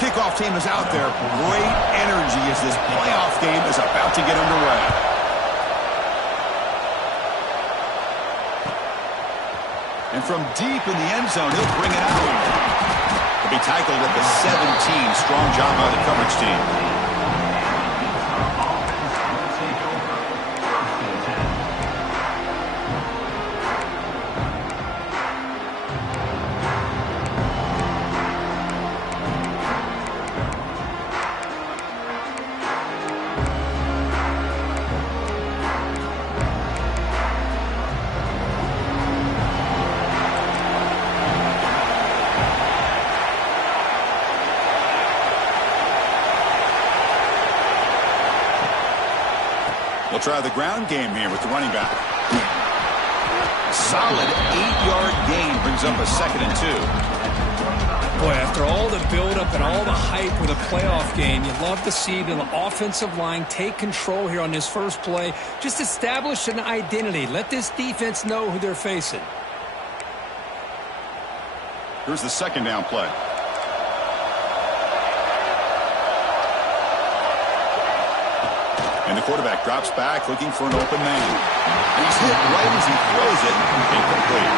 kickoff team is out there. Great energy as this playoff game is about to get underway. And from deep in the end zone, he'll bring it out. He'll be tackled at the 17. Strong job by the coverage team. They'll try the ground game here with the running back. A solid 8-yard gain brings up a 2nd and 2. Boy, after all the buildup and all the hype with a playoff game, you'd love to see the offensive line take control here on this first play. Just establish an identity. Let this defense know who they're facing. Here's the 2nd down play. And the quarterback drops back looking for an open man. And he's hit right as he throws it. Incomplete.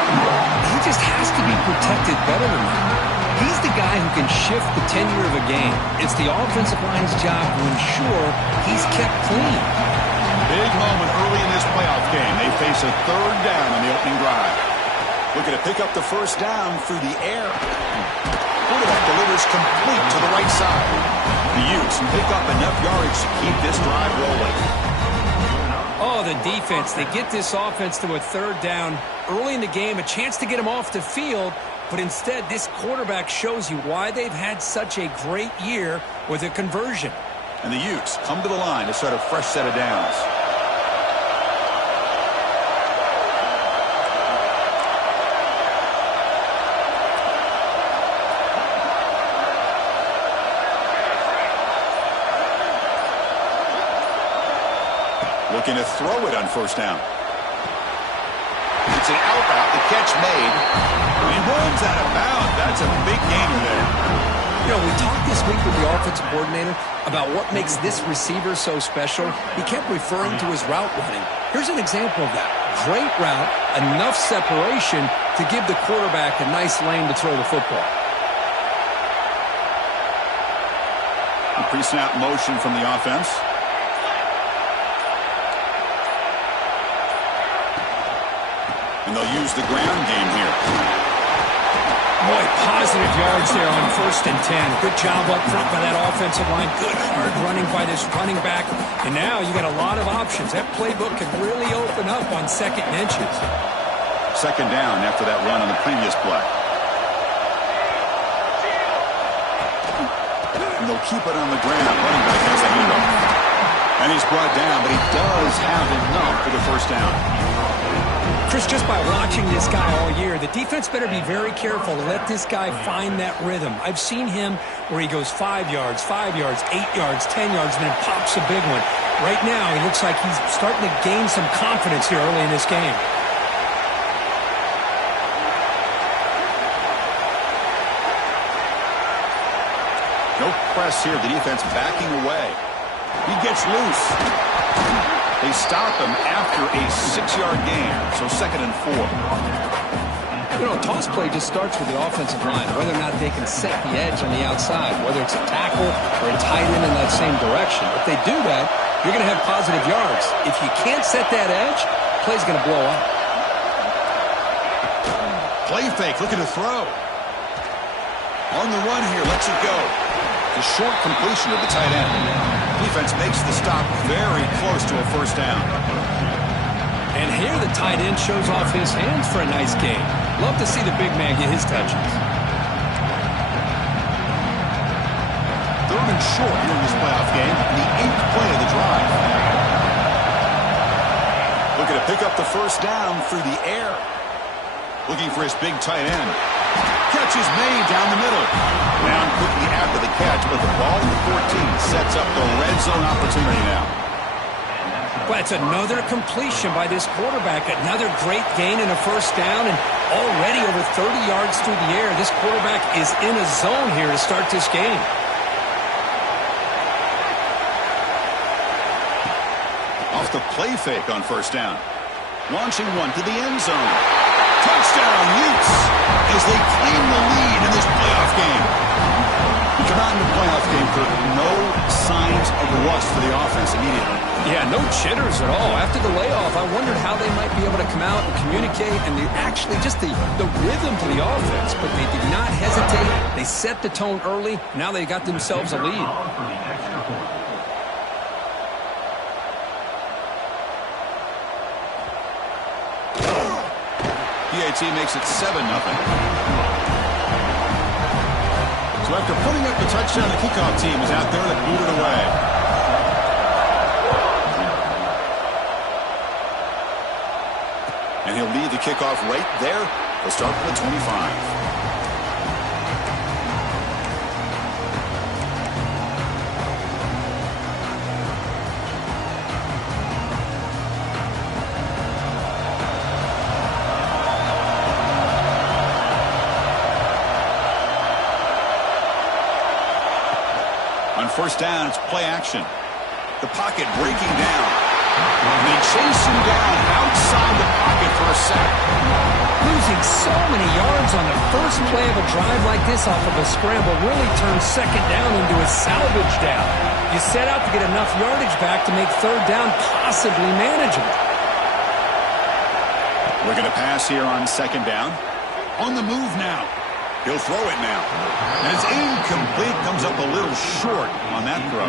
He just has to be protected better than that. He's the guy who can shift the tenure of a game. It's the offensive line's job to ensure he's kept clean. Big moment early in this playoff game. They face a 3rd down on the opening drive. Looking to pick up the 1st down through the air. Quarterback delivers complete to the right side. The Utes pick up enough yardage to keep this drive rolling. Oh, the defense. They get this offense to a 3rd down early in the game, a chance to get them off the field, but instead this quarterback shows you why they've had such a great year with a conversion. And the Utes come to the line to start a fresh set of downs. Looking to throw it on 1st down. It's an out route. The catch made. He runs out of bounds. That's a big gainer there. You know, we talked this week with the offensive coordinator about what makes this receiver so special. He kept referring to his route running. Here's an example of that. Great route, enough separation to give the quarterback a nice lane to throw the football. Pre-snap motion from the offense. And they'll use the ground game here. Boy, positive yards there on 1st and 10. Good job up front by that offensive line. Good hard running by this running back. And now you got a lot of options. That playbook can really open up on 2nd and inches. 2nd down after that run on the previous play. And they'll keep it on the ground. Running back has a handoff. And he's brought down, but he does have enough for the 1st down. Chris, just by watching this guy all year, the defense better be very careful to let this guy find that rhythm. I've seen him where he goes 5 yards, 8 yards, 10 yards, and then pops a big one. Right now, he looks like he's starting to gain some confidence here early in this game. No press here. The defense backing away. He gets loose. They stop him after a 6-yard gain, so 2nd and 4. You know, a toss play just starts with the offensive line, whether or not they can set the edge on the outside, whether it's a tackle or a tight end in that same direction. If they do that, you're going to have positive yards. If you can't set that edge, play's going to blow up. Play fake, looking to throw. On the run here, lets it go. The short completion of the tight end. Defense makes the stop very close to a 1st down. And here the tight end shows off his hands for a nice game. Love to see the big man get his touches. 3rd and short here in this playoff game. The 8th play of the drive. Looking to pick up the 1st down through the air. Looking for his big tight end. Catch is made down the middle. Down quickly after the catch, but the ball at the 14 sets up the red zone opportunity now. Well, it's another completion by this quarterback. Another great gain in a 1st down, and already over 30 yards through the air. This quarterback is in a zone here to start this game. with a play fake on first down. Launching one to the end zone. Touchdown, Utes, as they claim the lead in this playoff game. We come out in the playoff game for no signs of rust for the offense immediately. Yeah, no jitters at all. After the layoff, I wondered how they might be able to come out and communicate and actually just the rhythm to the offense. But they did not hesitate. They set the tone early. Now they got themselves a lead. PAT makes it 7-0. So after putting up the touchdown, the kickoff team is out there to boot it away. And he'll lead the kickoff right there. He'll start from the 25. On first down, it's play action. The pocket breaking down. And they chase him down outside the pocket for a sack. Losing so many yards on the first play of a drive like this off of a scramble really turns second down into a salvage down. You set out to get enough yardage back to make third down possibly manageable. Looking to pass here on second down. On the move now. He'll throw it now. And it's incomplete. Comes up a little short on that throw.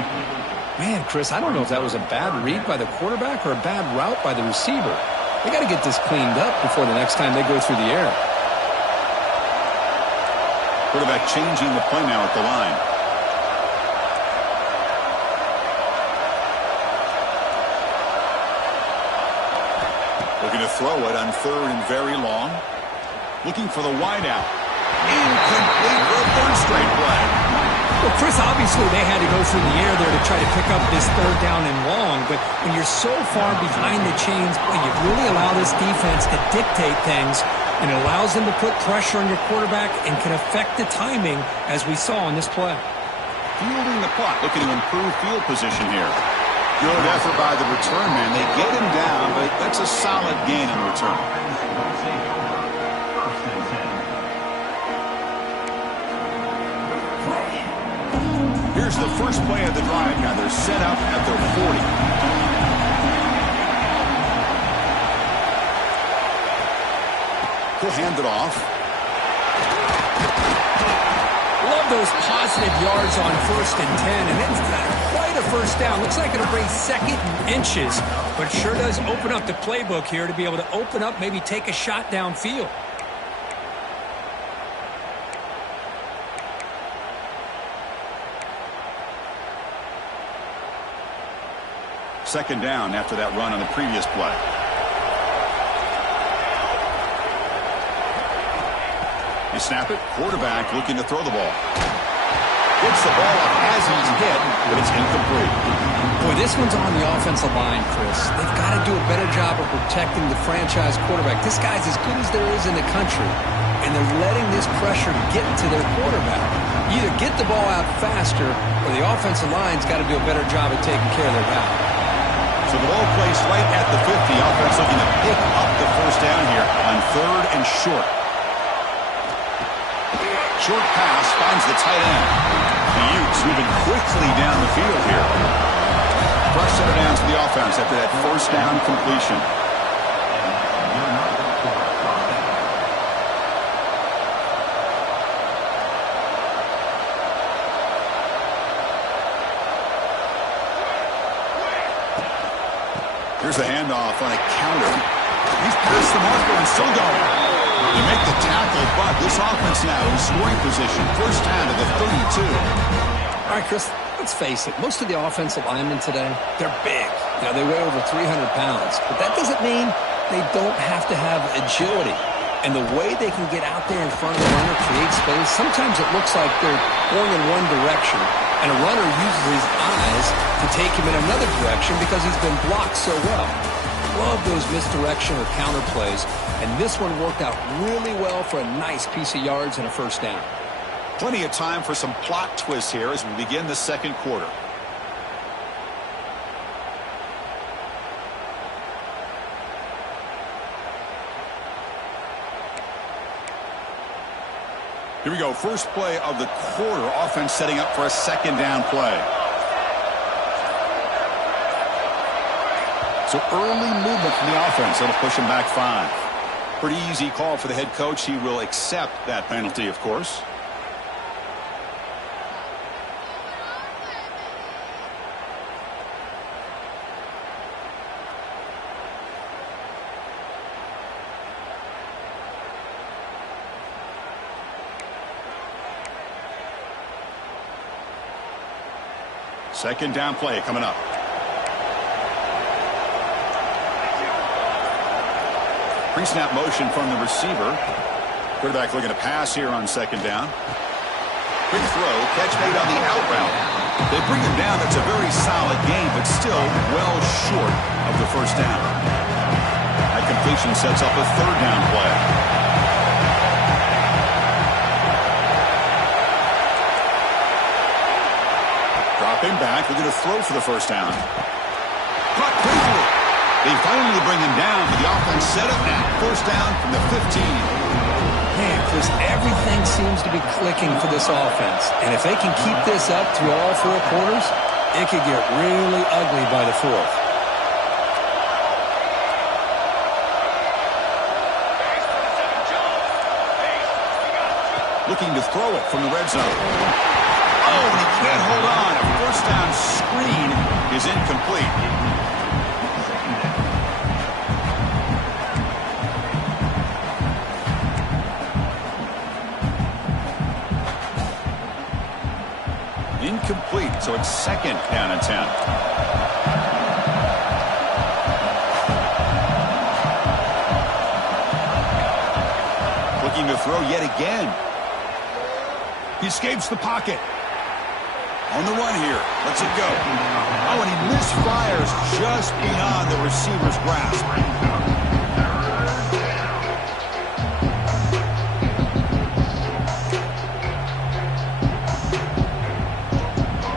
Man, Chris, I don't know if that was a bad read by the quarterback or a bad route by the receiver. They got to get this cleaned up before the next time they go through the air. Quarterback changing the play now at the line. Looking to throw it on third and very long. Looking for the wideout. Incomplete for a third straight play. Well, Chris, obviously they had to go through the air there to try to pick up this third down and long, but when you're so far behind the chains, boy, you really allow this defense to dictate things, and it allows them to put pressure on your quarterback and can affect the timing, as we saw in this play. Fielding the puck, looking to improve field position here. Good effort by the return man. They get him down, but that's a solid gain in return. Here's the first play of the drive. Now they're set up at their 40. He'll hand it off. Love those positive yards on first and 10, and it's not quite a first down. Looks like it'll bring second and inches, but sure does open up the playbook here to be able to open up, maybe take a shot downfield. Second down after that run on the previous play. You snap it. Quarterback looking to throw the ball. Gets the ball up as he's hit, but it's incomplete. Boy, this one's on the offensive line, Chris. They've got to do a better job of protecting the franchise quarterback. This guy's as good as there is in the country, and they're letting this pressure get to their quarterback. Either get the ball out faster, or the offensive line's got to do a better job of taking care of their back. So the ball placed right at the 50. Offense looking to pick up the first down here on third and short. Short pass finds the tight end. The Utes moving quickly down the field here. Fresh set of downs for the offense after that first down completion. Here's the handoff on a counter. He's past the marker and still going. They make the tackle, but this offense now in scoring position. First down to the 32. All right, Chris, let's face it. Most of the offensive linemen today, they're big. You know, they weigh over 300 pounds. But that doesn't mean they don't have to have agility. And the way they can get out there in front of the runner, create space, sometimes it looks like they're going in one direction, and a runner uses his eyes to take him in another direction because he's been blocked so well. Love those misdirection or counter plays, and this one worked out really well for a nice piece of yards and a first down. Plenty of time for some plot twists here as we begin the second quarter. Here we go. First play of the quarter. Offense setting up for a second down play. So early movement from the offense. That'll push him back 5. Pretty easy call for the head coach. He will accept that penalty, of course. Second down play coming up. Pre-snap motion from the receiver. Quarterback looking to pass here on second down. Quick throw, catch made on the out route. They bring him down. That's a very solid game, but still well short of the first down. That completion sets up a third down play. Dropping back, looking to throw for the first down. Caught quickly. They finally bring him down, but the offense set up now. First down from the 15. Man, Chris, everything seems to be clicking for this offense. And if they can keep this up through all 4 quarters, it could get really ugly by the 4th. Looking to throw it from the red zone. Oh, and he can't hold on. A first down screen is incomplete. Incomplete, so it's second down and 10. Looking to throw yet again. He escapes the pocket. On the run here. Lets it go. Oh, and he misfires just beyond the receiver's grasp.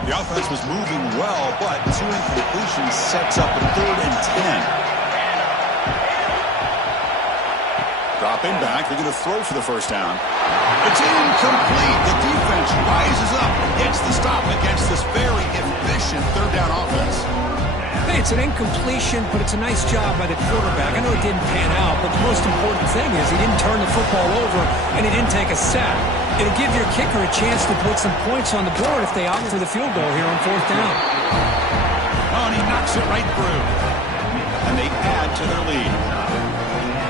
The offense was moving well, but 2 incompletions sets up a 3rd and 10. Dropping back, they're going to throw for the first down. It's incomplete. The defense rises up and gets the stop against this very efficient third down offense. Hey, it's an incompletion, but it's a nice job by the quarterback. I know it didn't pan out, but the most important thing is he didn't turn the football over and he didn't take a sack. It'll give your kicker a chance to put some points on the board if they opt for the field goal here on 4th down. Oh, and he knocks it right through. And they add to their lead.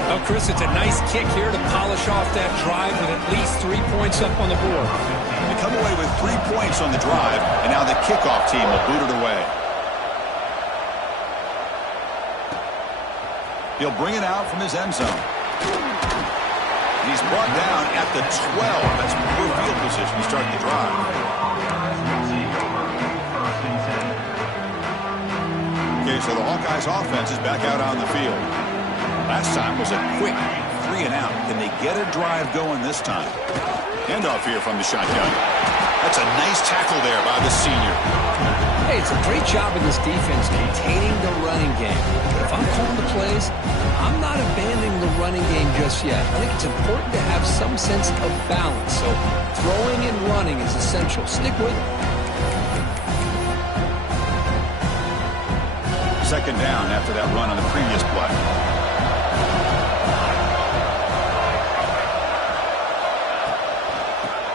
Well, Chris, it's a nice kick here to polish off that drive with at least 3 points up on the board. They come away with 3 points on the drive, and now the kickoff team will boot it away. He'll bring it out from his end zone. And he's brought down at the 12. That's poor field position to start the drive. Okay, so the Hawkeyes offense is back out on the field. Last time was a quick 3 and out. Can they get a drive going this time? Handoff here from the shotgun. That's a nice tackle there by the senior. Hey, it's a great job of this defense containing the running game. But if I'm calling the plays, I'm not abandoning the running game just yet. I think it's important to have some sense of balance. So throwing and running is essential. Stick with it. Second down after that run on the previous play.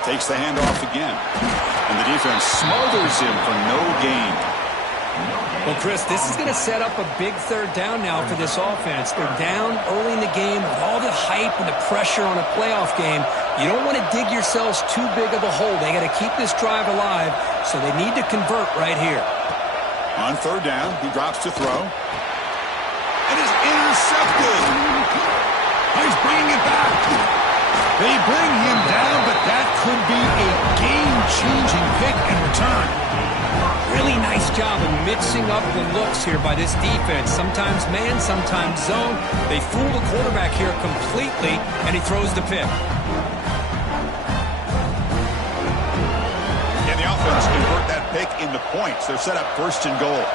Takes the handoff again. And the defense smothers him for no gain. Well, Chris, this is going to set up a big 3rd down now for this offense. They're down early in the game with all the hype and the pressure on a playoff game. You don't want to dig yourselves too big of a hole. They got to keep this drive alive, so they need to convert right here. On 3rd down, he drops to throw. And is intercepted. He's bringing it back. They bring him down, but that could be a game-changing pick and return. Really nice job of mixing up the looks here by this defense. Sometimes man, sometimes zone. They fool the quarterback here completely, and he throws the pick. And the offense convert that pick into points. They're set up 1st and goal.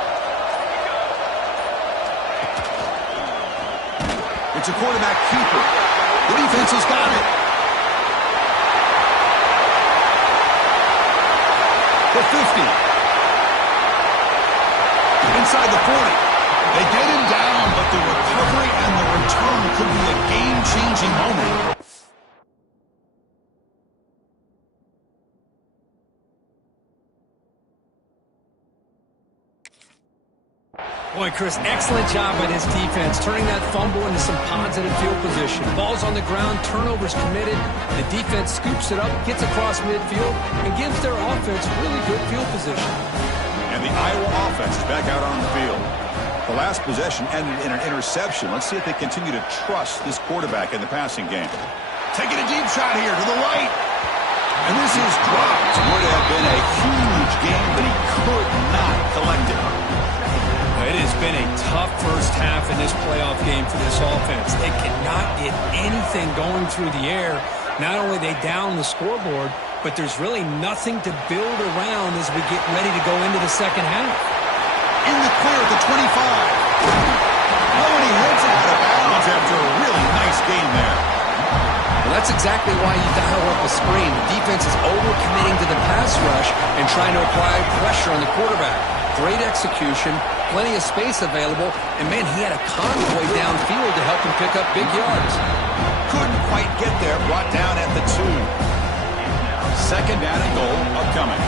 It's a quarterback keeper. The defense has got it. 50. Inside the 40. They get him down, but the recovery and the return could be a game-changing moment. Boy, Chris, excellent job by this defense, turning that fumble into some positive field position. Ball's on the ground, turnovers committed. The defense scoops it up, gets across midfield, and gives their offense really good field position. And the Iowa offense is back out on the field. The last possession ended in an interception. Let's see if they continue to trust this quarterback in the passing game. Taking a deep shot here to the right. And this is dropped. Would have been a huge game, but he could not collect it. It has been a tough first half in this playoff game for this offense. They cannot get anything going through the air. Not only are they down on the scoreboard, but there's really nothing to build around as we get ready to go into the second half. In the clear at the 25. Oh, and he hits it out of bounds after a really nice game there. Well, that's exactly why you dial up a screen. The defense is overcommitting to the pass rush and trying to apply pressure on the quarterback. Great execution, plenty of space available, and, man, he had a convoy downfield to help him pick up big yards. Couldn't quite get there, brought down at the 2. Second down and goal upcoming.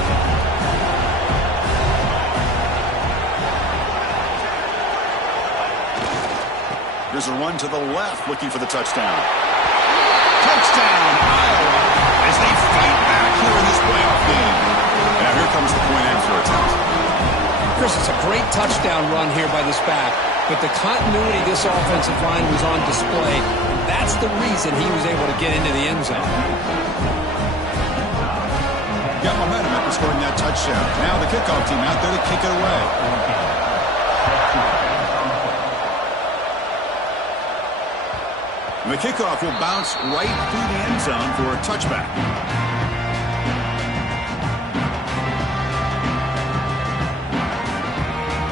There's a run to the left, looking for the touchdown. Touchdown, Iowa, as they fight back here in this playoff game. Now here comes the point after attempt. Chris, it's a great touchdown run here by this back, but the continuity of this offensive line was on display. That's the reason he was able to get into the end zone. Got momentum after scoring that touchdown. Now the kickoff team out there to kick it away. The kickoff will bounce right through the end zone for a touchback.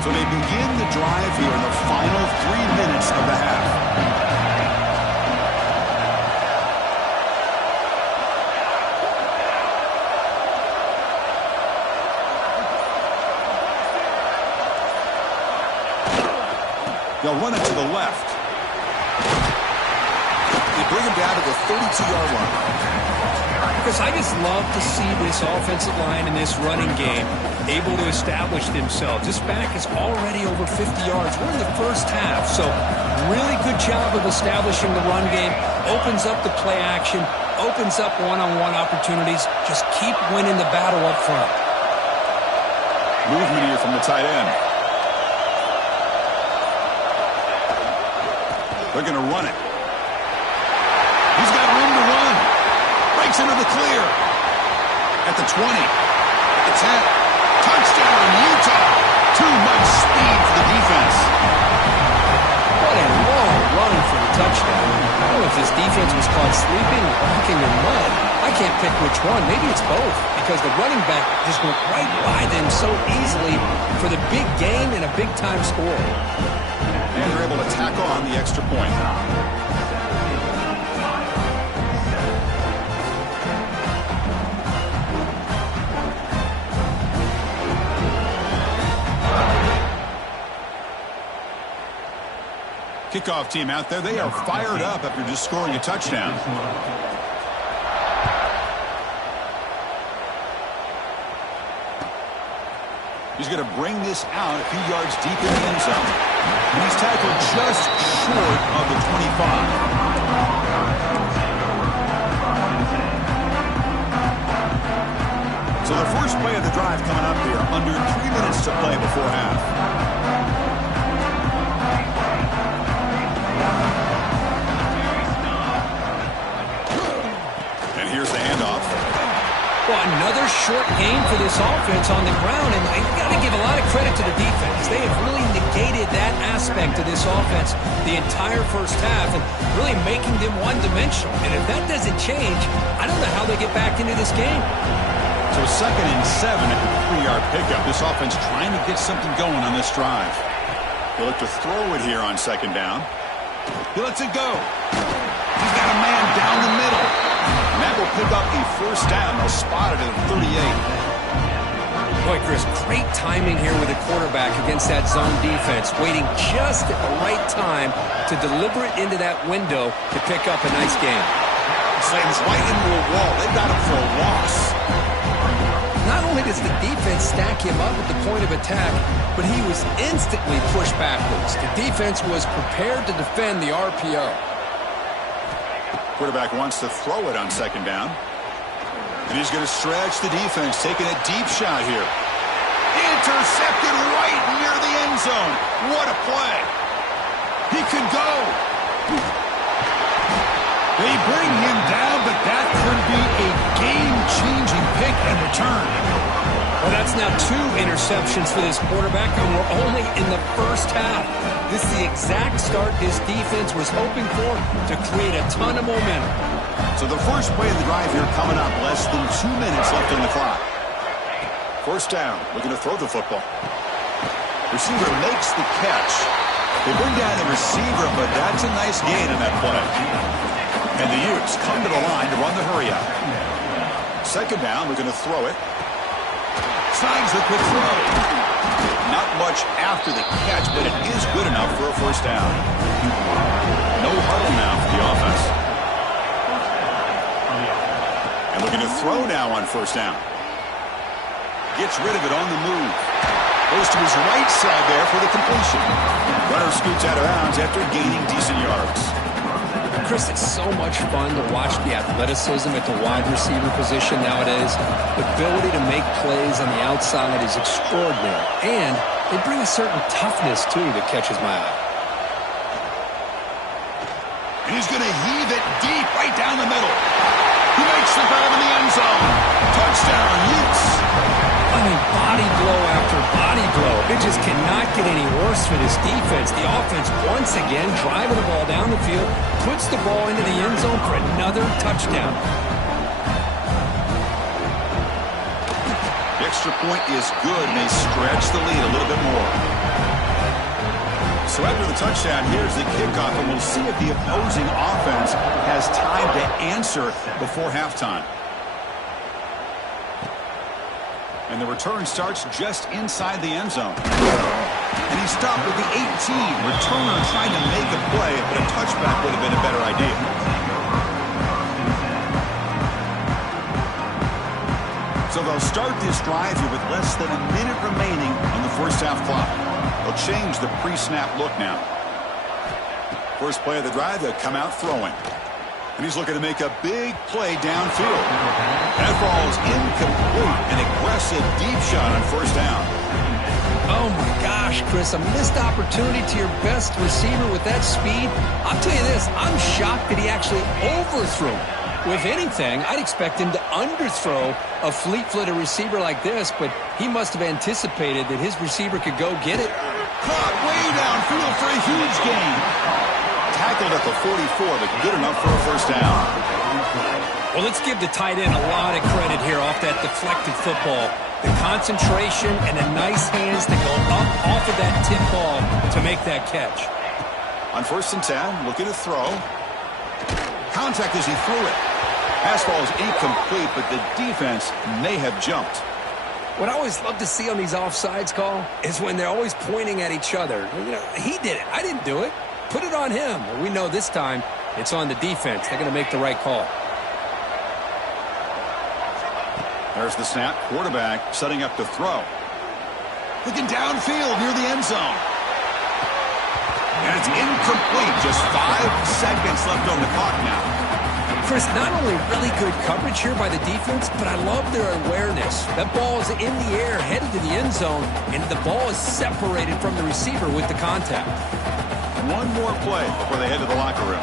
So they begin the drive here in the final 3 minutes of the half. They'll run it to the left. They bring him down to the 32-yard line. Chris, I just love to see this offensive line in this running game able to establish themselves. This back is already over 50 yards. We're in the first half, so really good job of establishing the run game. Opens up the play action, opens up one-on-one opportunities. Just keep winning the battle up front. Movement here from the tight end. They're going to run it. He's got room to run. Breaks into the clear. At the 20. At the 10. Touchdown, Utah. Too much speed for the defense. What a long run for the touchdown. I don't know if this defense was caught sleeping, walking in mud. I can't pick which one. Maybe it's both, because the running back just went right by them so easily for the big game and a big-time score. And they're able to tack on the extra point. Kickoff team out there, they are fired up after just scoring a touchdown. He's going to bring this out a few yards deep in the end zone. And he's tackled just short of the 25. So the first play of the drive coming up here, under 3 minutes to play before half. And here's the handoff. Well, another short game for this offense on the ground, and you got to give a lot of credit to the defense. They have really negated that aspect of this offense the entire first half and really making them one-dimensional. And if that doesn't change, I don't know how they get back into this game. So 2nd and 7 at the 3-yard pickup. This offense trying to get something going on this drive. He'll look to throw it here on 2nd down. He lets it go. He's got a man down the middle. And that will pick up the first down. They'll spot it at 38. Boy, Chris, great timing here with the quarterback against that zone defense, waiting just at the right time to deliver it into that window to pick up a nice gain. Slams right into a wall. They got him for a loss. Not only does the defense stack him up at the point of attack, but he was instantly pushed backwards. The defense was prepared to defend the RPO. Quarterback wants to throw it on second down. And he's going to stretch the defense, taking a deep shot here. Intercepted right near the end zone. What a play. He could go. They bring him down, but that could be a game-changing pick and return. Well, that's now 2 interceptions for this quarterback, and we're only in the first half. This is the exact start this defense was hoping for to create a ton of momentum. So the first play of the drive here coming up. Less than 2 minutes left on the clock. First down. Looking to throw the football. Receiver makes the catch. They bring down the receiver, but that's a nice gain in that play. And the Utes come to the line to run the hurry out. Second down. Looking to throw it. Signs the quick throw. Not much after the catch, but it is good enough for a first down. No huddle now for the offense. And looking to throw now on first down. Gets rid of it on the move. Goes to his right side there for the completion. Runner scoots out of bounds after gaining decent yards. Chris, it's so much fun to watch the athleticism at the wide receiver position nowadays. The ability to make plays on the outside is extraordinary. And they bring a certain toughness, too, that catches my eye. And he's going to heave it deep right down the middle. He makes the grab in the end zone. Touchdown, Utes. I mean, body blow after body blow. It just cannot get any worse for this defense. The offense, once again, driving the ball down the field, puts the ball into the end zone for another touchdown. The extra point is good, and they stretch the lead a little bit more. So after the touchdown, here's the kickoff, and we'll see if the opposing offense has time to answer before halftime. And the return starts just inside the end zone. And he stopped with the 18. Returner trying to make a play, but a touchback would have been a better idea. So they'll start this drive here with less than a minute remaining on the first half clock. They'll change the pre-snap look now. First play of the drive, they'll come out throwing. And he's looking to make a big play downfield. That ball's incomplete. An aggressive deep shot on first down. Oh, my gosh, Chris, a missed opportunity to your best receiver with that speed. I'll tell you this, I'm shocked that he actually overthrew. If anything, I'd expect him to underthrow a fleet-footed receiver like this, but he must have anticipated that his receiver could go get it. Caught way downfield for a huge gain. Tackled at the 44, but good enough for a first down. Well, let's give the tight end a lot of credit here off that deflected football. The concentration and the nice hands to go up off of that tip ball to make that catch. On first and 10, looking to throw. Contact as he threw it. Pass ball is incomplete, but the defense may have jumped. What I always love to see on these offsides call is when they're always pointing at each other. You know, he did it. I didn't do it. Put it on him. Well, we know this time it's on the defense. They're going to make the right call. There's the snap. Quarterback setting up to throw. Looking downfield near the end zone. And it's incomplete. Just 5 seconds left on the clock now. Chris, not only really good coverage here by the defense, but I love their awareness. That ball is in the air, headed to the end zone, and the ball is separated from the receiver with the contact. One more play before they head to the locker room.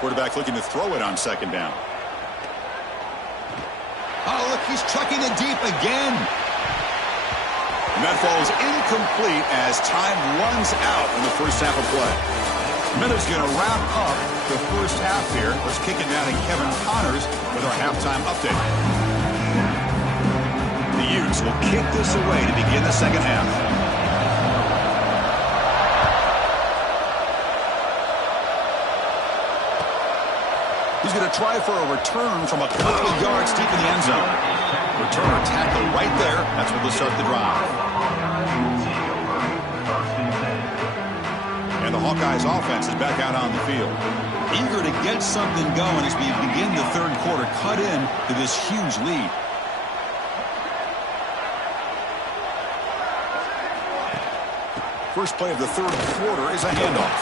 Quarterback looking to throw it on second down. Oh, look, he's chucking it deep again. And that falls incomplete as time runs out in the first half of play. Miller's going to wrap up the first half here. Let's kick it down to Kevin Connors with our halftime update. The Utes will kick this away to begin the second half. He's going to try for a return from a couple of yards deep in the end zone. Returner tackle right there. That's where they'll start the drive. And the Hawkeyes offense is back out on the field. Eager to get something going as we begin the third quarter. Cut in to this huge lead. First play of the third quarter is a handoff.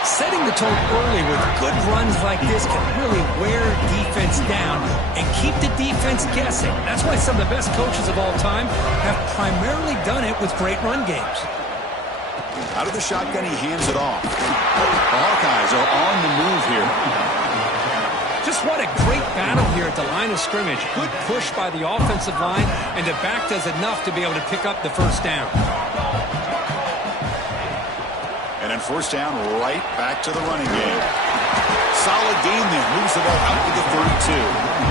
Setting the tone early with good runs like this can really wear defense down and keep the defense guessing. That's why some of the best coaches of all time have primarily done it with great run games. Out of the shotgun, he hands it off. The Hawkeyes are on the move here. Just what a great battle here at the line of scrimmage. Good push by the offensive line, and the back does enough to be able to pick up the first down. And then first down, right back to the running game. Solid game there. Moves the ball out to the 32.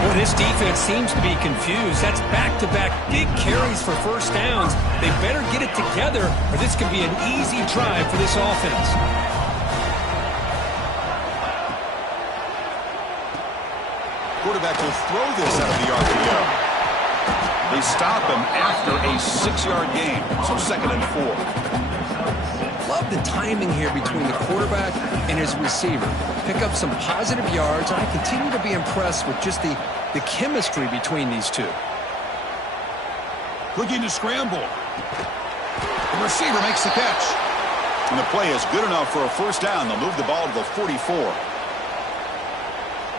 Well, this defense seems to be confused. That's back-to-back big carries for first downs. They better get it together, or this could be an easy drive for this offense. Quarterback will throw this out of the RPO. They stop him after a 6-yard gain, so 2nd and 4. Love the timing here between the quarterback and his receiver. Pick up some positive yards, and I continue to be impressed with just the chemistry between these two. Looking to scramble. The receiver makes the catch. And the play is good enough for a first down. They'll move the ball to the 44.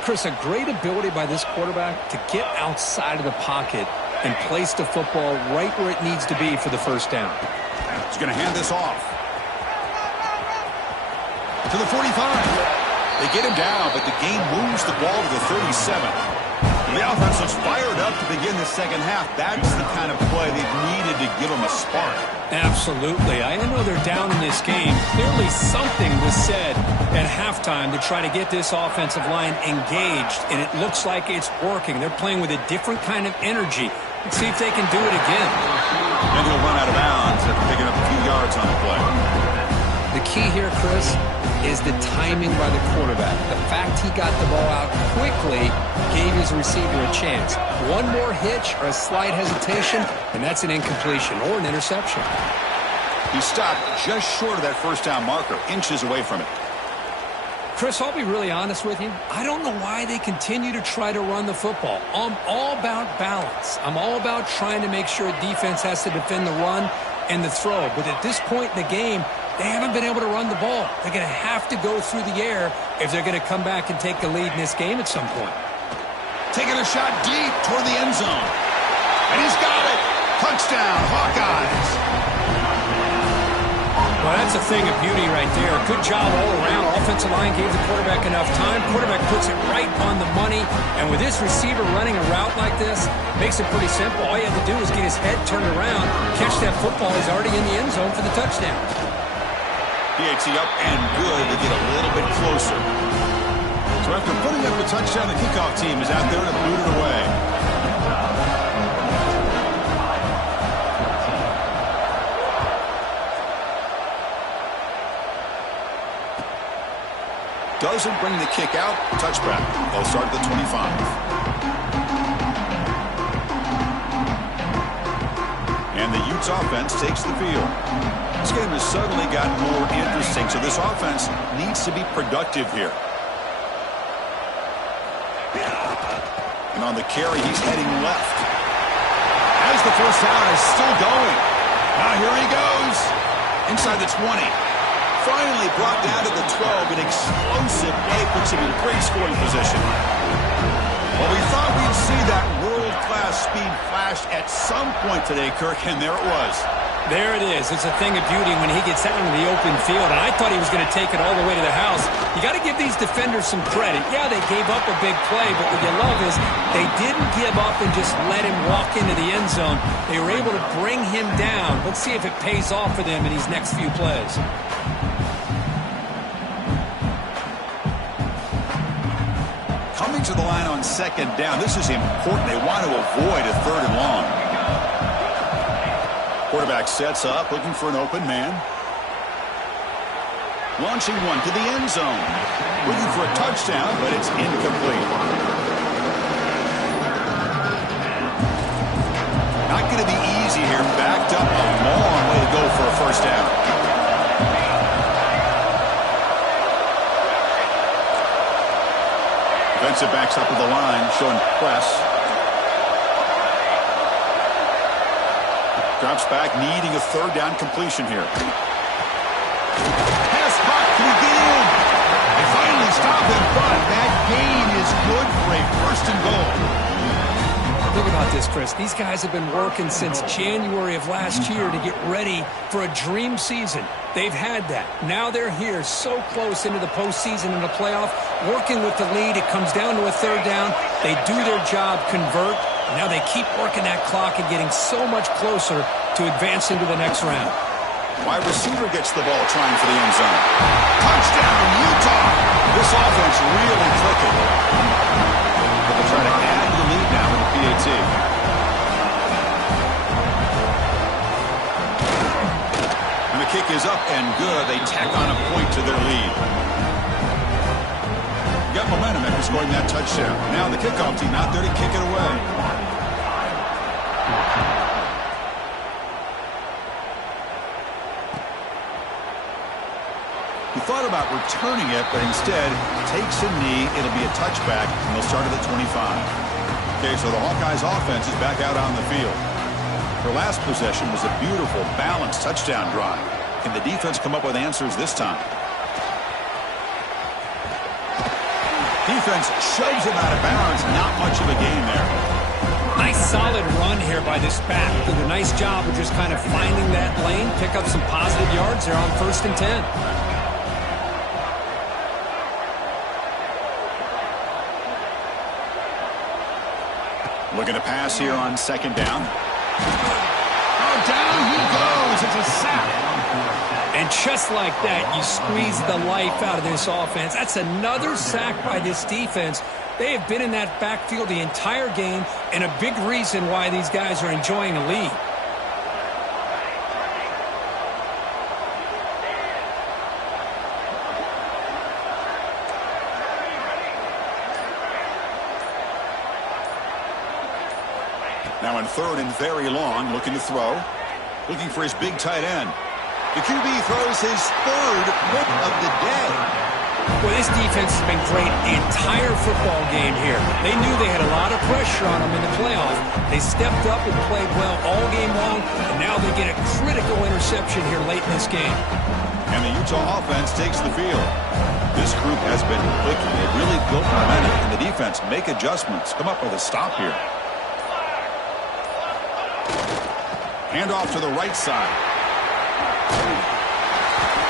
Chris, a great ability by this quarterback to get outside of the pocket and place the football right where it needs to be for the first down. He's going to hand this off. To the 45. They get him down, but the game moves the ball to the 37. And the offense was fired up to begin the second half. That's the kind of play they've needed to give them a spark. Absolutely. I know they're down in this game. Clearly something was said at halftime to try to get this offensive line engaged, and it looks like it's working. They're playing with a different kind of energy. Let's see if they can do it again. And he'll run out of bounds after picking up a few yards on the play. The key here, Chris, is the timing by the quarterback. The fact he got the ball out quickly gave his receiver a chance. One more hitch or a slight hesitation, and that's an incompletion or an interception. He stopped just short of that first down marker, inches away from it. Chris, I'll be really honest with you. I don't know why they continue to try to run the football. I'm all about balance. I'm all about trying to make sure defense has to defend the run and the throw. But at this point in the game, they haven't been able to run the ball. They're going to have to go through the air if they're going to come back and take the lead in this game at some point. Taking a shot deep toward the end zone. And he's got it. Touchdown, Hawkeyes. Well, that's a thing of beauty right there. Good job all around. Offensive line gave the quarterback enough time. Quarterback puts it right on the money. And with this receiver running a route like this, makes it pretty simple. All you have to do is get his head turned around, catch that football. He's already in the end zone for the touchdown. PAT up and good to get a little bit closer. So after putting up the touchdown, the kickoff team is out there to boot it away. Doesn't bring the kick out. Touchback. They'll start at the 25. And the Utes offense takes the field. This game has suddenly gotten more interesting, so this offense needs to be productive here. And on the carry, he's heading left. As the first down is still going. Now here he goes. Inside the 20. Finally brought down to the 12. An explosive play puts him in great scoring position. Well, we thought we'd see that world-class speed flash at some point today, Kirk, and there it was. There it is. It's a thing of beauty when he gets out into the open field. And I thought he was going to take it all the way to the house. You got to give these defenders some credit. Yeah, they gave up a big play, but what you love is they didn't give up and just let him walk into the end zone. They were able to bring him down. Let's see if it pays off for them in these next few plays. Coming Going to the line on second down. This is important. They want to avoid a third and long. Quarterback sets up, looking for an open man. Launching one to the end zone. Looking for a touchdown, but it's incomplete. Not going to be easy here. Backed up a long way to go for a first down. Defensive backs up to the line, showing press. Drops back, needing a third down completion here. Pass caught. Can he get in? They finally stop him, but that gain is good for a first and goal. Think about this, Chris. These guys have been working since January of last year to get ready for a dream season. They've had that. Now they're here so close into the postseason and the playoff, working with the lead. It comes down to a third down. They do their job, convert. Now they keep working that clock and getting so much closer to advancing to the next round. Wide receiver gets the ball trying for the end zone. Touchdown, Utah! This offense really clicking. But they'll try to add to the lead now in the PAT. And the kick is up and good. They tack on a point to their lead. Got momentum after scoring that touchdown. Now the kickoff team out there to kick it away. He thought about returning it, but instead takes a knee. It'll be a touchback, and they'll start at the 25. Okay, so the Hawkeyes offense is back out on the field. Their last possession was a beautiful, balanced touchdown drive. Can the defense come up with answers this time? Defense shoves him out of bounds. Not much of a gain there. Nice solid run here by this back. Did a nice job of just kind of finding that lane, pick up some positive yards there on 1st and 10. Looking to pass here on second down. Oh, down he goes. It's a sack. And just like that, you squeeze the life out of this offense. That's another sack by this defense. They have been in that backfield the entire game, and a big reason why these guys are enjoying a lead. Now in third and very long, looking to throw. Looking for his big tight end. The QB throws his third pick of the day. Well, this defense has been great the entire football game here. They knew they had a lot of pressure on them in the playoff. They stepped up and played well all game long, and now they get a critical interception here late in this game. And the Utah offense takes the field. This group has been clicking. They really built momentum, and the defense make adjustments. Come up with a stop here. Handoff to the right side.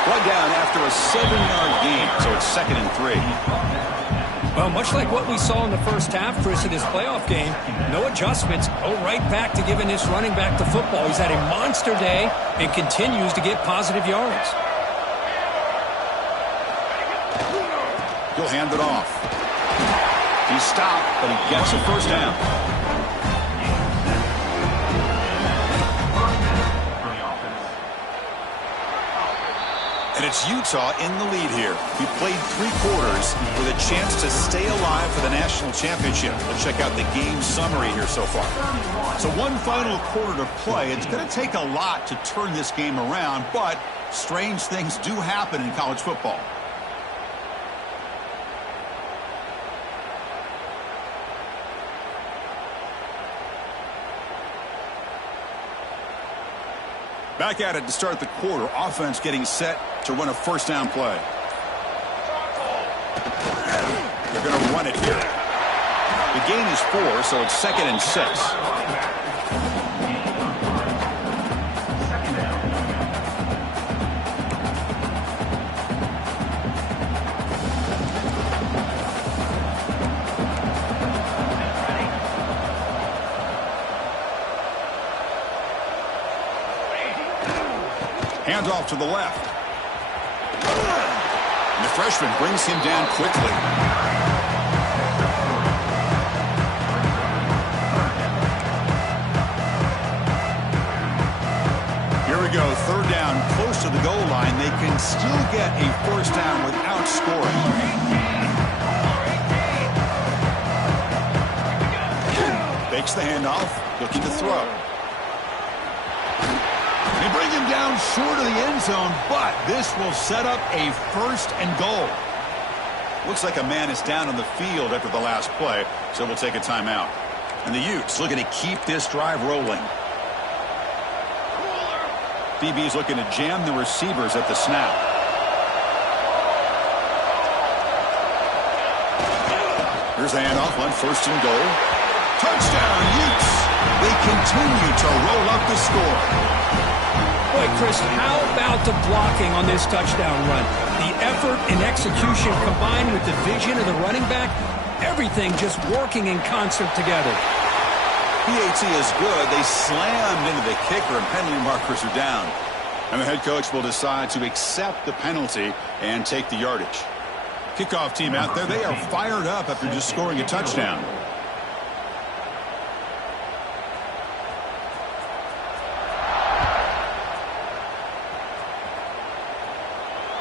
Plug down after a 7-yard gain, so it's 2nd and 3. Well, much like what we saw in the first half, Chris, in this playoff game, no adjustments. Go right back to giving this running back the football. He's had a monster day and continues to get positive yards. He'll hand it off. He stopped, but he gets a first down. And it's Utah in the lead here. We played 3 quarters with a chance to stay alive for the national championship. We'll check out the game summary here so far. So one final quarter to play. It's going to take a lot to turn this game around, but strange things do happen in college football. Back at it to start the quarter. Offense getting set to run a first down play. They're going to run it here. The gain is 4, so it's 2nd and 6. Handoff to the left. And the freshman brings him down quickly. we go, third down, close to the goal line. They can still get a first down without scoring. Fakes the handoff, looking to throw. They bring him down short of the end zone, but this will set up a first and goal. Looks like a man is down on the field after the last play, so we'll take a timeout. And the Utes looking to keep this drive rolling. DB's looking to jam the receivers at the snap. Here's the handoff on first and goal. Touchdown, Utes! They continue to roll up the score. Boy, Chris, how about the blocking on this touchdown run? The effort and execution combined with the vision of the running back, everything just working in concert together. PAT is good. They slammed into the kicker and penalty markers are down. And the head coach will decide to accept the penalty and take the yardage. Kickoff team out there, they are fired up after just scoring a touchdown.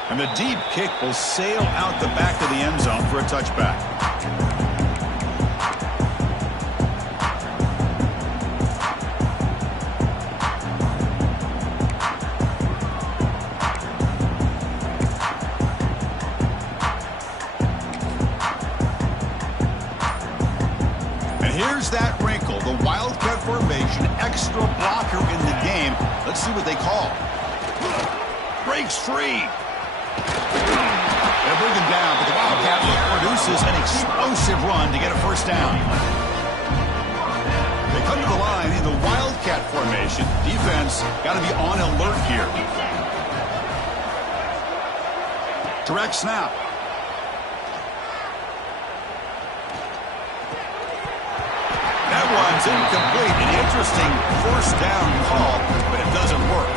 And the deep kick will sail out the back of the end zone for a touchback. And here's that wrinkle, the Wildcat formation, extra blocker in the game. Let's see what they call. Breaks free. They'll bring him down, but the Wildcat produces an explosive run to get a first down. They come to the line in the Wildcat formation. Defense got to be on alert here. Direct snap. That one's incomplete. An interesting first down call, but it doesn't work.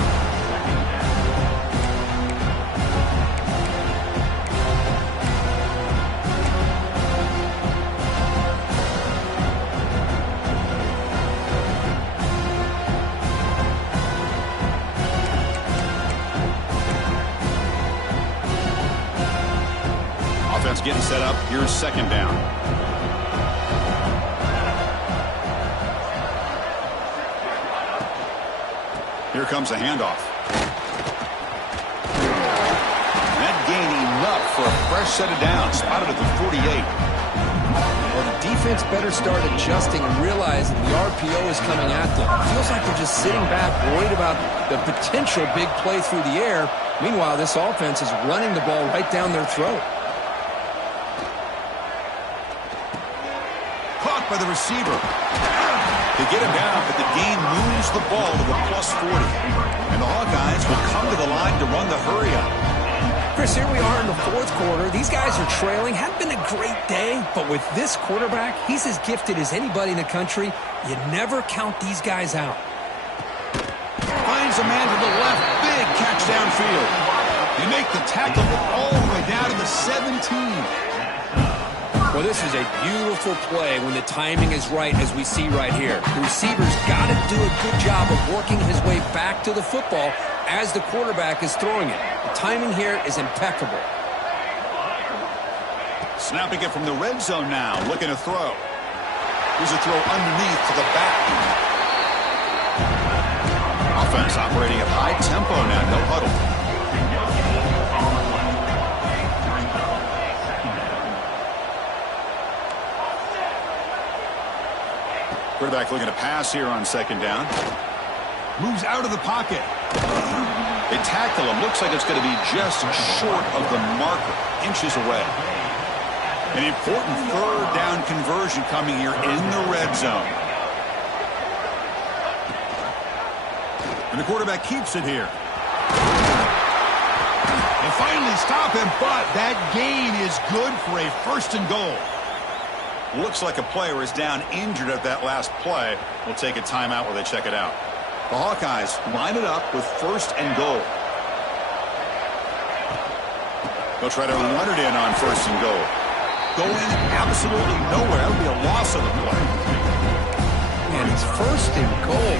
Getting set up. Here's second down. Here comes a handoff. That gain enough for a fresh set of downs. Spotted at the 48. Well, the defense better start adjusting and realizing the RPO is coming at them. It feels like they're just sitting back, worried about the potential big play through the air. Meanwhile, this offense is running the ball right down their throat. By the receiver. They get him down, but the gain moves the ball to the +40. And the Hawkeyes will come to the line to run the hurry-up. Chris, here we are in the fourth quarter. These guys are trailing. Hadn't been a great day, but with this quarterback, he's as gifted as anybody in the country. You never count these guys out. Finds a man to the left. Big catch downfield. They make the tackle all the way down to the 17. Well, this is a beautiful play when the timing is right, as we see right here. The receiver's got to do a good job of working his way back to the football as the quarterback is throwing it. The timing here is impeccable. Snapping it from the red zone now, looking to throw. Here's a throw underneath to the back. Offense operating at high tempo now, no huddle. Quarterback looking to pass here on second down. Moves out of the pocket. They tackle him. Looks like it's going to be just short of the marker. Inches away. An important third down conversion coming here in the red zone. And the quarterback keeps it here. They finally stop him, but that gain is good for a first and goal. Looks like a player is down injured at that last play. We'll take a timeout while they check it out. The Hawkeyes line it up with first and goal. They'll try to run it in on first and goal. Going absolutely nowhere. That'll be a loss of the play. And it's first and goal.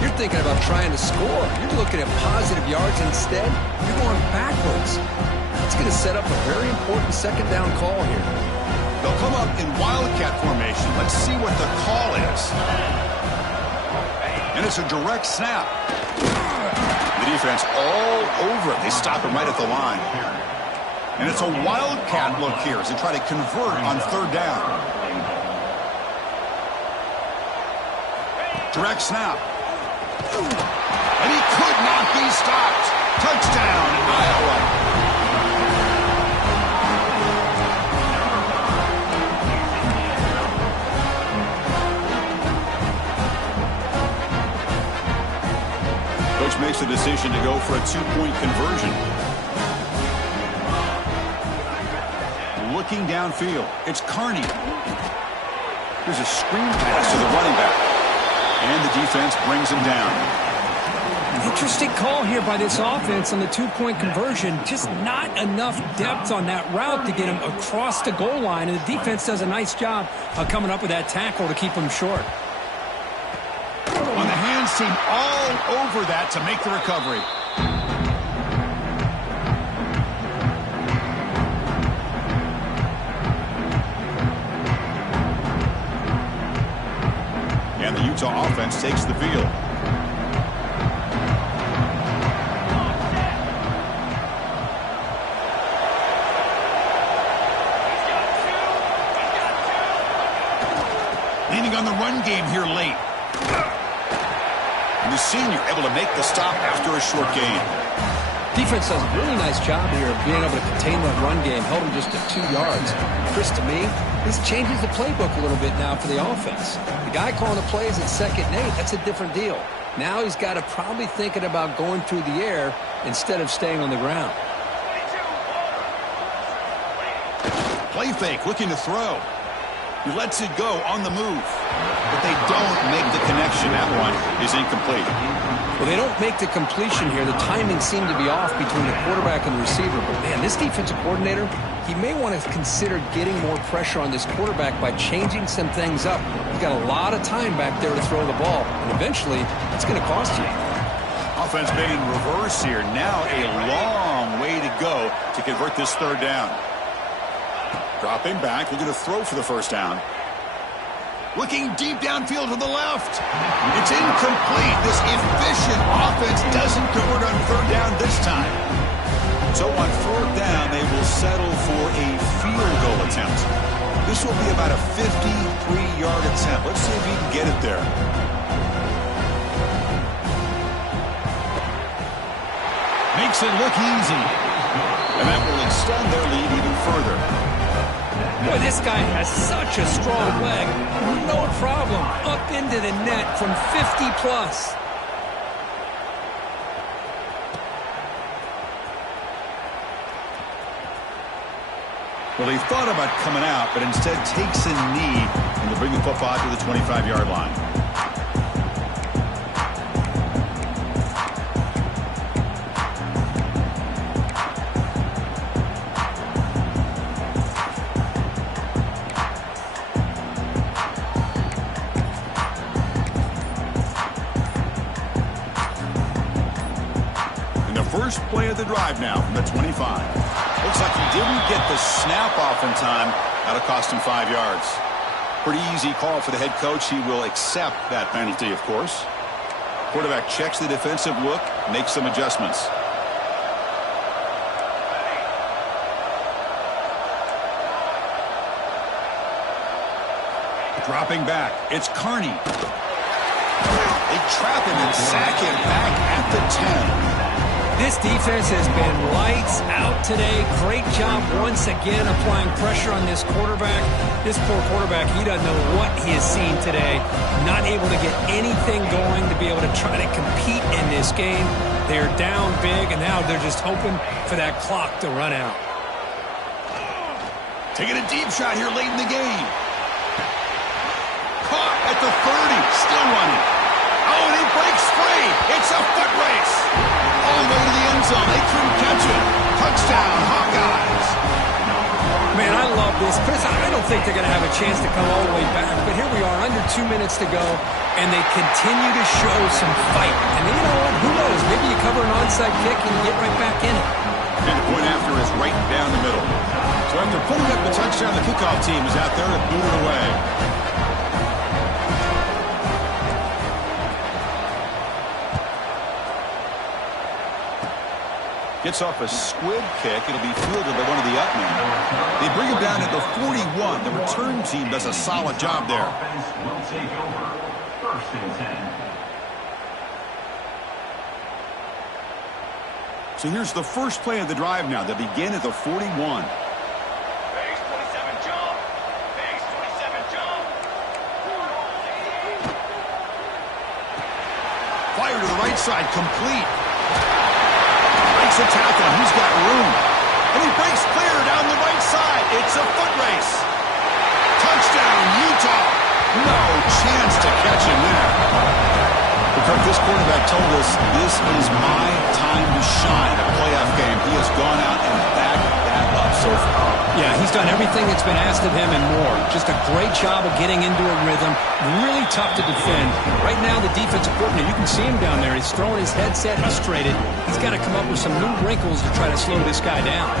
You're thinking about trying to score. You're looking at positive yards. Instead, you're going backwards. It's going to set up a very important second down call here. They'll come up in wildcat formation. Let's see what the call is. And it's a direct snap. The defense all over it. They stop him right at the line. And it's a wildcat look here as they try to convert on third down. Direct snap. And he could not be stopped. Touchdown, Iowa. Coach makes the decision to go for a two-point conversion. Looking downfield, it's Carney. There's a screen pass to the running back. And the defense brings him down. Interesting call here by this offense on the two-point conversion. Just not enough depth on that route to get him across the goal line. And the defense does a nice job of coming up with that tackle to keep him short. On the hands team all over that to make the recovery. And the Utah offense takes the field. Leaning on the run game here late. And the senior able to make the stop after a short gain. Defense does a really nice job here of being able to contain that run game, held him just at 2 yards. Chris, to me, this changes the playbook a little bit now for the offense. The guy calling the plays at 2nd and 8, that's a different deal. Now he's got to probably thinking about going through the air instead of staying on the ground. Play fake, looking to throw. He lets it go on the move. But they don't make the connection. That one is incomplete. Well, they don't make the completion here. The timing seemed to be off between the quarterback and the receiver. But, man, this defensive coordinator, he may want to consider getting more pressure on this quarterback by changing some things up. He's got a lot of time back there to throw the ball. And eventually, it's going to cost you. Offense been in reverse here. Now a long way to go to convert this third down. Dropping back, looking to throw for the first down. Looking deep downfield to the left. It's incomplete. This efficient offense doesn't convert on third down this time. So on fourth down, they will settle for a field goal attempt. This will be about a 53-yard attempt. Let's see if he can get it there. Makes it look easy. And that will extend their lead even further. Boy, this guy has such a strong leg. No problem. Up into the net from 50-plus. Well, he thought about coming out, but instead takes a knee and will bring the football to the 25-yard line. First play of the drive now from the 25. Looks like he didn't get the snap off in time. That'll cost him 5 yards. Pretty easy call for the head coach. He will accept that penalty, of course. Quarterback checks the defensive look, makes some adjustments. Dropping back, it's Carney. They trap him and sack him back at the 10. This defense has been lights out today. Great job once again applying pressure on this quarterback. This poor quarterback, he doesn't know what he has seen today. Not able to get anything going to be able to try to compete in this game. They're down big, and now they're just hoping for that clock to run out. Taking a deep shot here late in the game. Caught at the 30, still running. Oh, and he breaks free. It's a foot race. All the way to the end zone. They couldn't catch it. Touchdown, Hawkeyes. Man, I love this. Chris, I don't think they're going to have a chance to come all the way back, but here we are, under 2 minutes to go, and they continue to show some fight. And you know what? Who knows? Maybe you cover an onside kick and you get right back in it. And the point after is right down the middle. So after putting up the touchdown, the kickoff team is out there to boot it away. Gets off a squib kick. It'll be fielded by one of the upmen. They bring him down at the 41. The return team does a solid job there. Will take over. 1st and 10. So here's the first play of the drive now. They begin at the 41. Base 27 jump. Base 27 jump. Fire to the right side, complete. Breaks a tackle, he's got room. And he breaks clear down the right side. It's a foot race. Touchdown, Utah. No chance to catch him there. Kirk, this quarterback told us this is my time to shine at a playoff game. He has gone out and backed that up so far. Yeah, he's done everything that's been asked of him and more. Just a great job of getting into a rhythm. Really tough to defend. Right now, the defensive coordinator, you can see him down there. He's throwing his headset frustrated. He's got to come up with some new wrinkles to try to slow this guy down.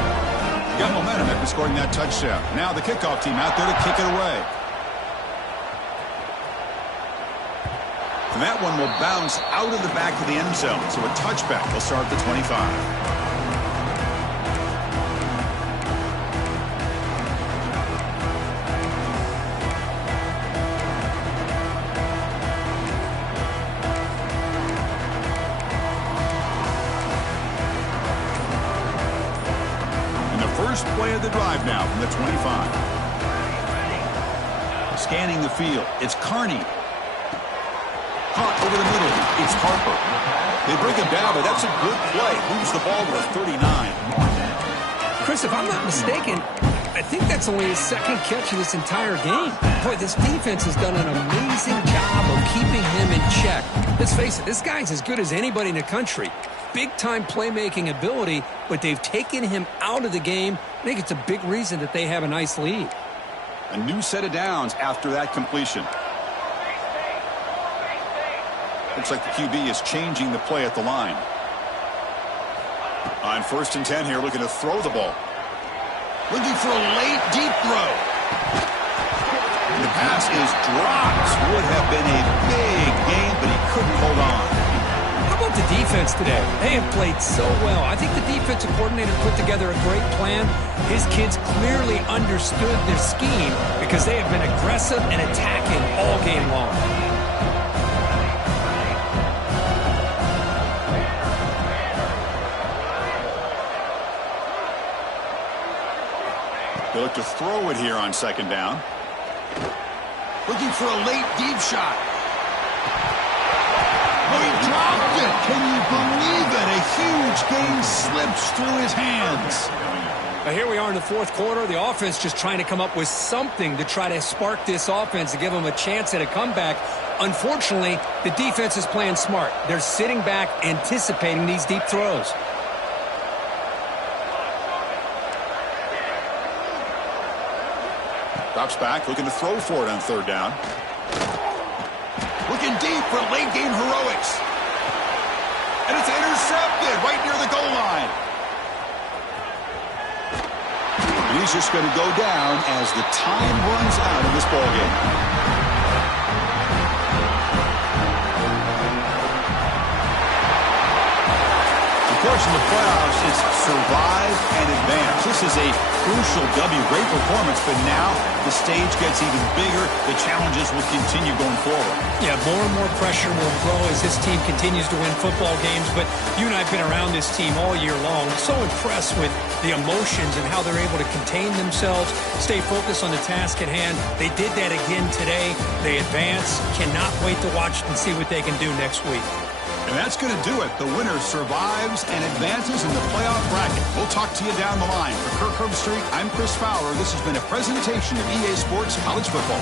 Got momentum after scoring that touchdown. Now the kickoff team out there to kick it away. And that one will bounce out of the back of the end zone. So a touchback will start at the 25. And the first play of the drive now from the 25. Scanning the field. It's Carney. Caught over the middle. It's Harper. They bring him down, but that's a good play. Moves the ball to the 39. Chris, if I'm not mistaken, I think that's only his second catch of this entire game. Boy, this defense has done an amazing job of keeping him in check. Let's face it, this guy's as good as anybody in the country. Big-time playmaking ability, but they've taken him out of the game. I think it's a big reason that they have a nice lead. A new set of downs after that completion. Looks like the QB is changing the play at the line. On 1st and 10 here, looking to throw the ball. Looking for a late, deep throw. And the pass is dropped. Would have been a big game, but he couldn't hold on. How about the defense today? They have played so well. I think the defensive coordinator put together a great plan. His kids clearly understood their scheme because they have been aggressive and attacking all game long. They look to throw it here on 2nd down. Looking for a late deep shot. Oh, he dropped it. Can you believe it? A huge game slips through his hands. Now here we are in the 4th quarter. The offense just trying to come up with something to try to spark this offense to give them a chance at a comeback. Unfortunately, the defense is playing smart. They're sitting back, anticipating these deep throws. Drops back, looking to throw for it on 3rd down. Looking deep for late game heroics. And it's intercepted right near the goal line. And he's just going to go down as the time runs out in this ballgame. Of course, in the playoffs, it's survive and advance. This is a crucial W. Great performance, but now the stage gets even bigger. The challenges will continue going forward. Yeah, more and more pressure will grow as this team continues to win football games. But you and I have been around this team all year long. So impressed with the emotions and how they're able to contain themselves, stay focused on the task at hand. They did that again today. They advance. Cannot wait to watch and see what they can do next week. And that's going to do it. The winner survives and advances in the playoff bracket. We'll talk to you down the line. For Kirk Herbstreit, I'm Chris Fowler. This has been a presentation of EA Sports College Football.